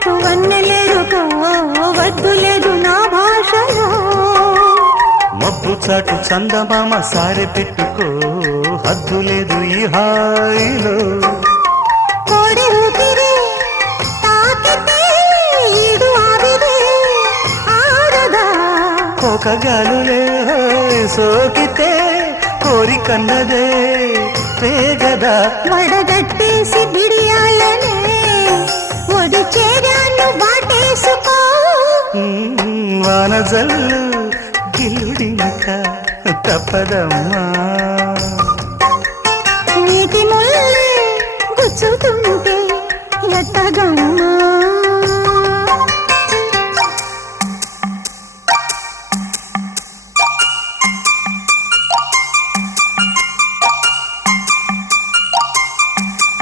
చాటు వన్నెలేదు వద్దు లేదు నా భాషలో మబ్బు చాటు చందమామ సారె పెట్టుకో హద్దు లేదు ఈ హాయిలో కోడి ఊపిరి తాకితే ఈడు ఆవిరే ఆడదా ఒక గాలులే సోకితే కోరికన్నదే పేగదా వడగట్టేసి బిడియాలనే ఒడి చేరాను బాటేసుకో వానజల్లు గిల్లుడినక తప్పదమ్మా